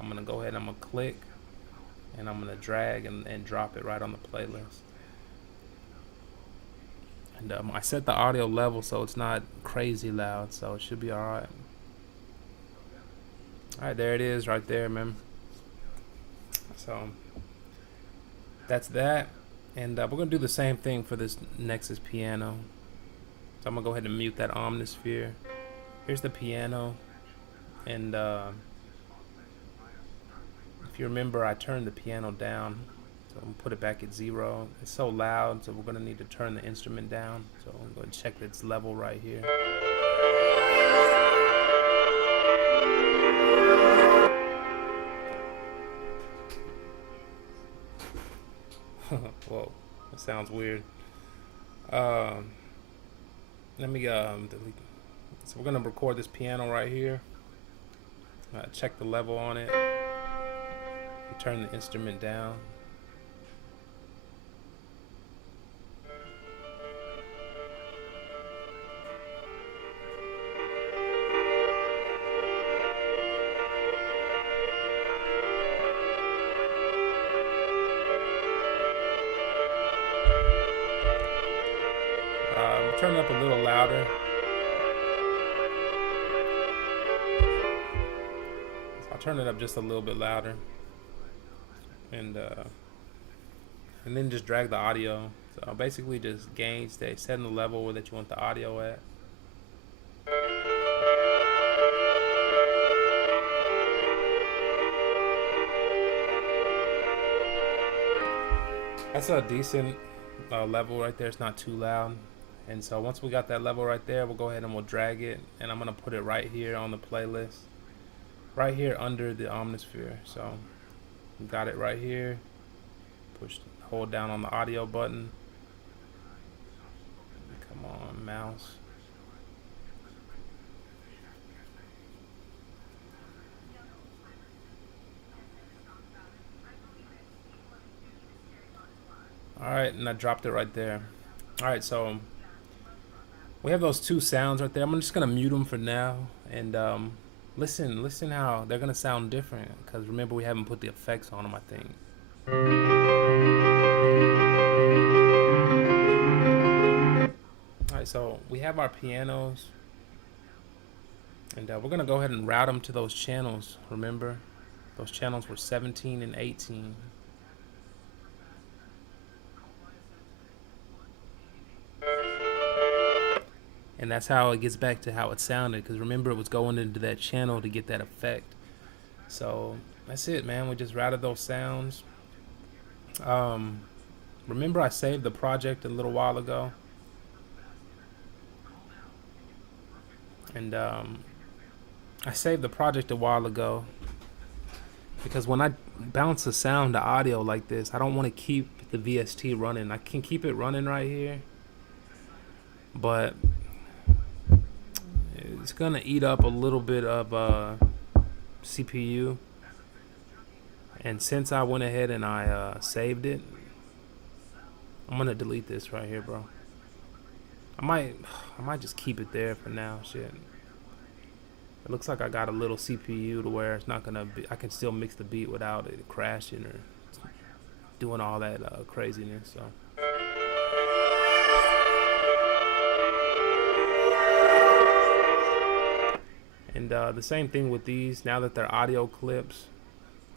I'm gonna go ahead and I'm gonna click, and I'm gonna drag and drop it right on the playlist. And I set the audio level so it's not crazy loud, so it should be alright. Alright, there it is right there, man. So that's that, and we're gonna do the same thing for this Nexus piano. So I'm gonna go ahead and mute that Omnisphere. Here's the piano, and if you remember, I turned the piano down, so I'm gonna put it back at 0. It's so loud, so we're gonna need to turn the instrument down. So I'm gonna check its level right here. Whoa, that sounds weird. Let me delete. So we're gonna record this piano right here. Check the level on it. Turn the instrument down. Turn it up a little louder. I'll turn it up just a little bit louder, and then just drag the audio. So basically just gain, stay, setting the level that you want the audio at. That's a decent level right there. It's not too loud. And so once we got that level right there, we'll go ahead and we'll drag it, and I'm gonna put it right here on the playlist, right here under the Omnisphere. So we got it right here. Hold down on the audio button. Come on, mouse. Alright, and I dropped it right there. Alright, so we have those two sounds right there. I'm just gonna mute them for now, and listen how they're gonna sound different, because remember, we haven't put the effects on them, I think. Alright, so we have our pianos, and we're gonna go ahead and route them to those channels. Remember, those channels were 17 and 18. And that's how it gets back to how it sounded, because remember, it was going into that channel to get that effect. So that's it, man. We just routed those sounds. Remember, I saved the project a little while ago, and I saved the project a while ago because when I bounce the sound to audio like this, I don't want to keep the VST running. I can keep it running right here, but it's gonna eat up a little bit of CPU, and since I went ahead and I saved it, I'm gonna delete this right here, bro. I might just keep it there for now. Shit, it looks like I got a little CPU to where it's not gonna be, I can still mix the beat without it crashing or doing all that craziness. So and the same thing with these. Now that they're audio clips,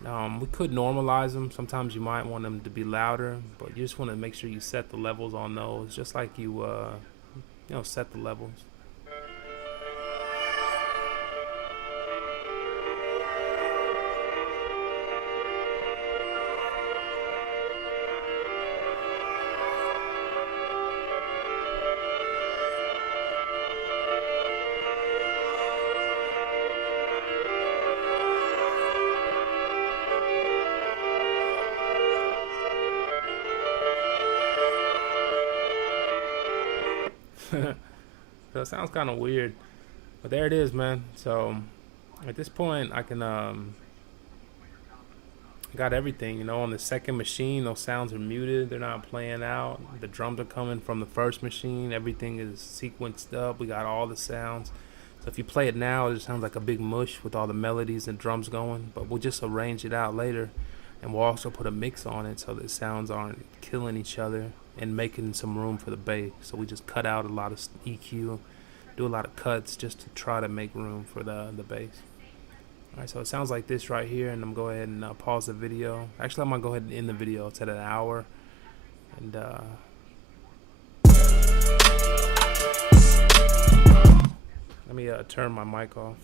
We could normalize them. Sometimes you might want them to be louder, but you just want to make sure you set the levels on those, just like you set the levels. So it sounds kind of weird, but there it is, man. So at this point I can got everything, you know. On the second machine, those sounds are muted, they're not playing out. The drums are coming from the first machine, everything is sequenced up, we got all the sounds. So if you play it now, it just sounds like a big mush with all the melodies and drums going, but we'll just arrange it out later, and we'll also put a mix on it so the sounds aren't killing each other and making some room for the bass. So we just cut out a lot of EQ, do a lot of cuts just to try to make room for the bass. Alright, so it sounds like this right here, and I'm going to go ahead and pause the video. Actually, I'm going to go ahead and end the video. It's at an hour. And let me turn my mic off.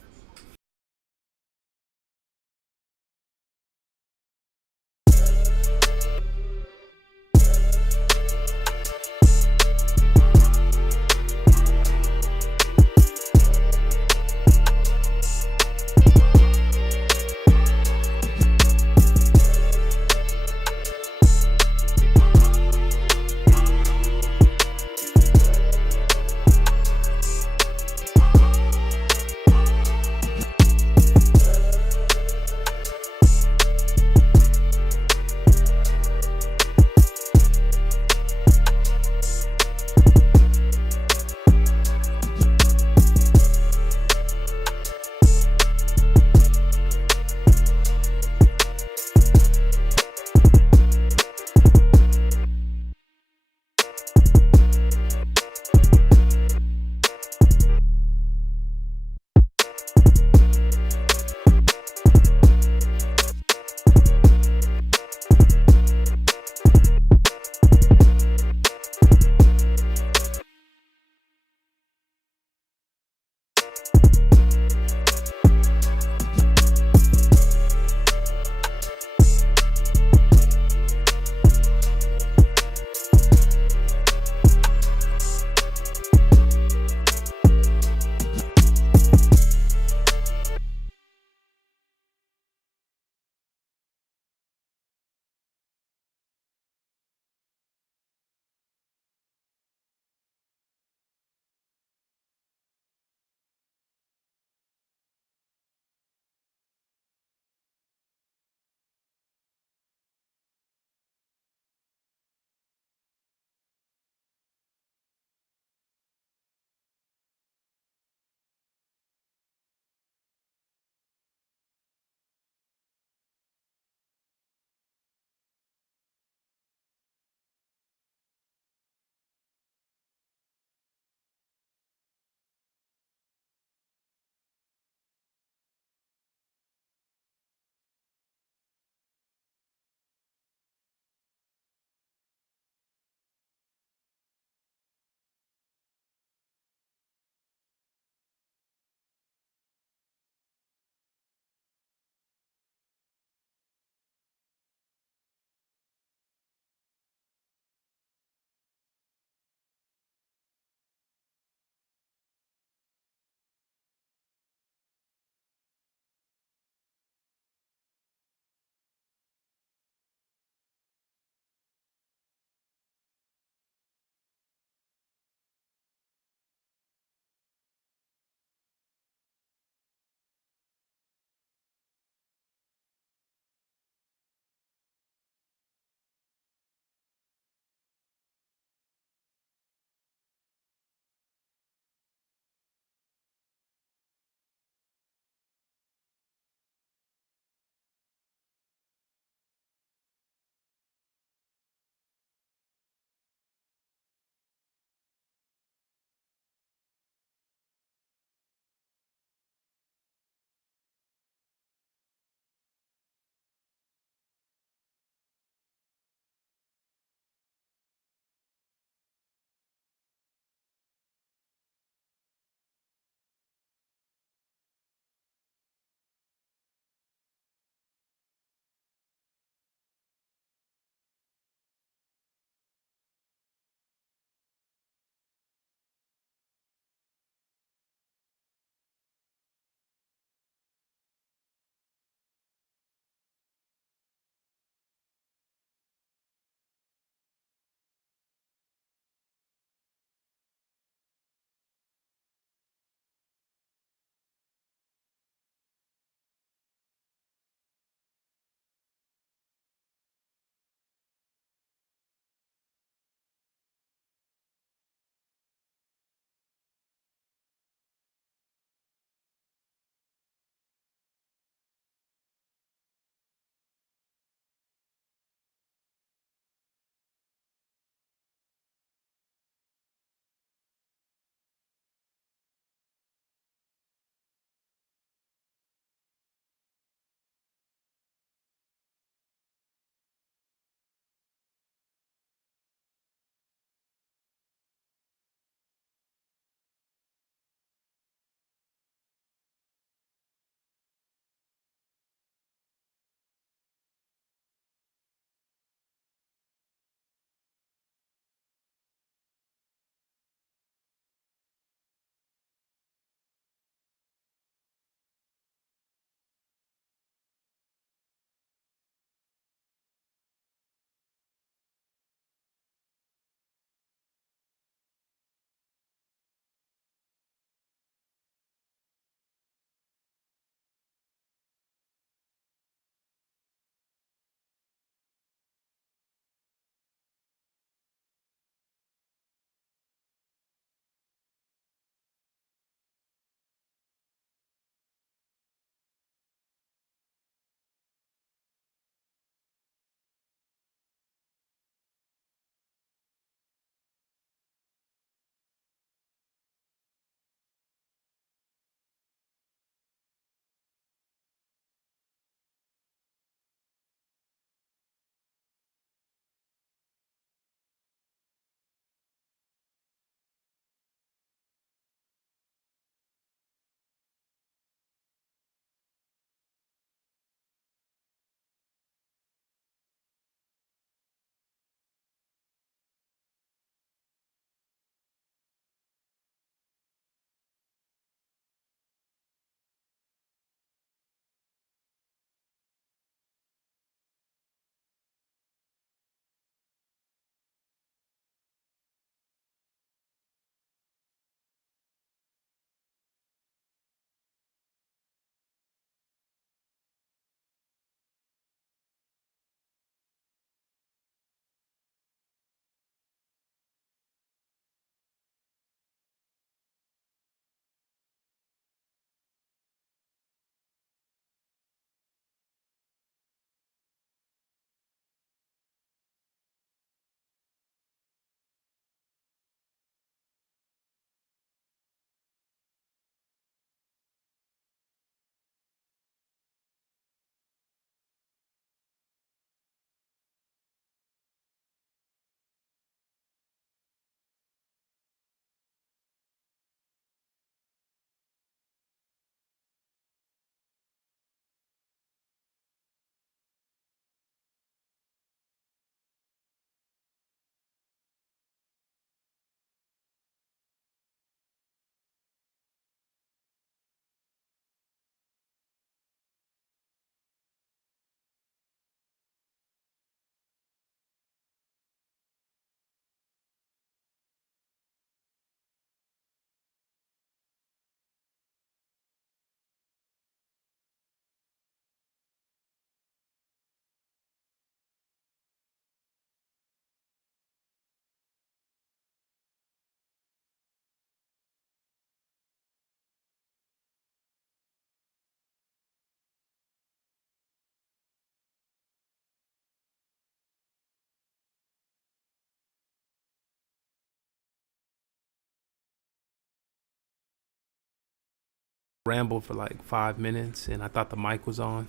rambled for like 5 minutes and I thought the mic was on.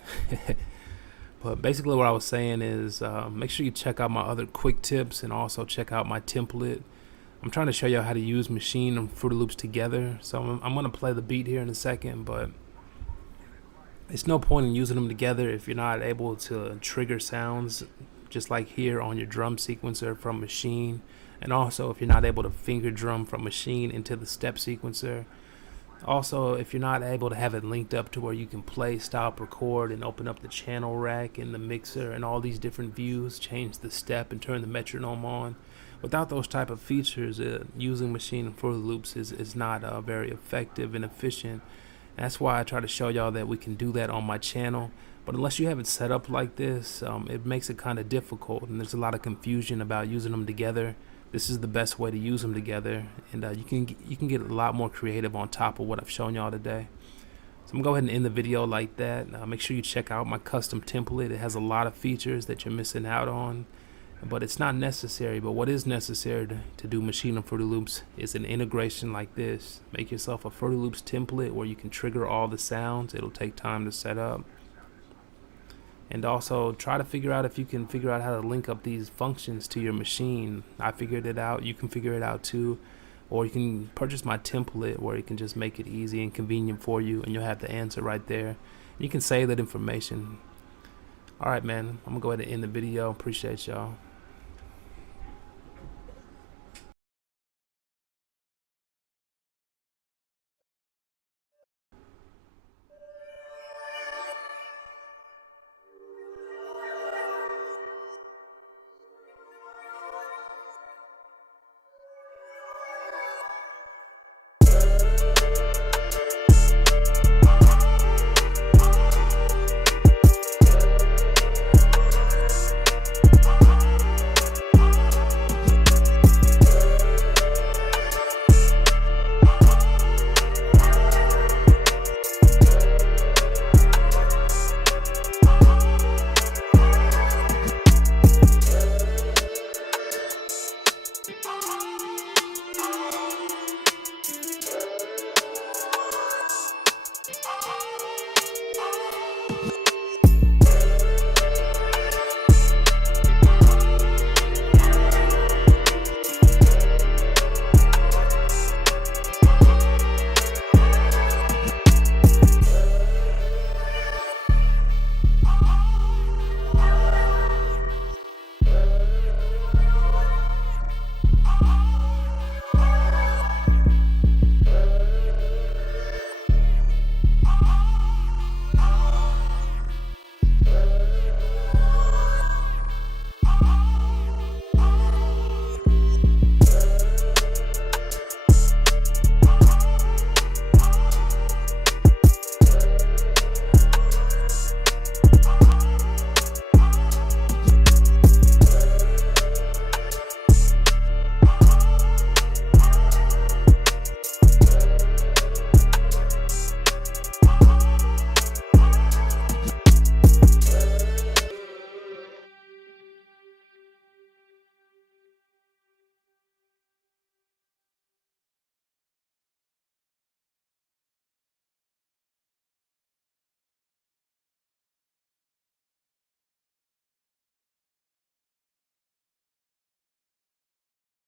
But basically what I was saying is make sure you check out my other quick tips and also check out my template. I'm trying to show you how to use Maschine and Fruity Loops together. So I'm going to play the beat here in a second, but it's no point in using them together if you're not able to trigger sounds just like here on your drum sequencer from Maschine. And also if you're not able to finger drum from Maschine into the step sequencer. Also, if you're not able to have it linked up to where you can play, stop, record, and open up the channel rack and the mixer and all these different views, change the step and turn the metronome on. Without those type of features, using Maschine and Fruity Loops is not very effective and efficient. That's why I try to show y'all that we can do that on my channel. But unless you have it set up like this, it makes it kind of difficult, and there's a lot of confusion about using them together. This is the best way to use them together, and you can get a lot more creative on top of what I've shown y'all today. So I'm gonna go ahead and end the video like that. Make sure you check out my custom template. It has a lot of features that you're missing out on, but it's not necessary. But what is necessary to do Maschine and Fruity Loops is an integration like this. Make yourself a Fruity Loops template where you can trigger all the sounds. It'll take time to set up. And also try to figure out if you can figure out how to link up these functions to your Maschine. I figured it out. You can figure it out too. Or you can purchase my template where it can just make it easy and convenient for you, and you'll have the answer right there. You can save that information. Alright, man. I'm going to go ahead and end the video. Appreciate y'all.